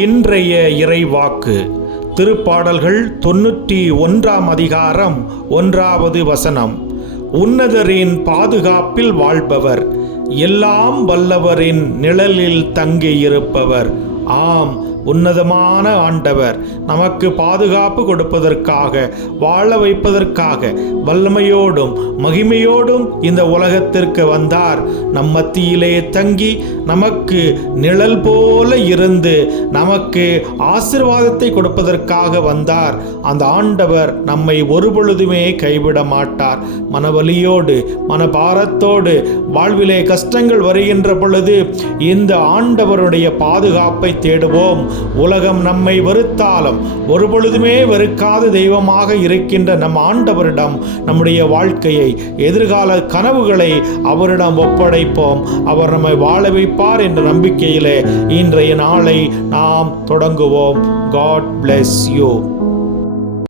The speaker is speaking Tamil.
இன்றைய இறைவாக்கு திருப்பாடல்கள் 91 அதிகாரம் 1வது வசனம். உன்னதரின் பாதுகாப்பில் வாழ்பவர், எல்லாம் வல்லவரின் நிழலில் தங்கியிருப்பவர். ஆம், உன்னதமான ஆண்டவர் நமக்கு பாதுகாப்பு கொடுப்பதற்காக, வாழ வைப்பதற்காக வல்லமையோடும் மகிமையோடும் இந்த உலகத்திற்கு வந்தார். நம் மத்தியிலே தங்கி நமக்கு நிழல் போல இருந்து நமக்கு ஆசீர்வாதத்தை கொடுப்பதற்காக வந்தார். அந்த ஆண்டவர் நம்மை ஒருபொழுதுமே கைவிட மாட்டார். மனவலியோடு மனபாரத்தோடு வாழ்விலே கஷ்டங்கள் வருகின்ற பொழுது இந்த ஆண்டவருடைய பாதுகாப்பை தேடுவோம். உலகம் நம்மை வெறுத்தாலும் ஒருபொழுதுமே வெறுக்காத தெய்வமாக இருக்கின்ற நம் ஆண்டவரிடம் நம்முடைய வாழ்க்கையை, எதிர்கால கனவுகளை அவரிடம் ஒப்படைப்போம். அவர் நம்மை வாழ வைப்பார் என்ற நம்பிக்கையிலே இன்றைய நாளை நாம் தொடங்குவோம். God bless you.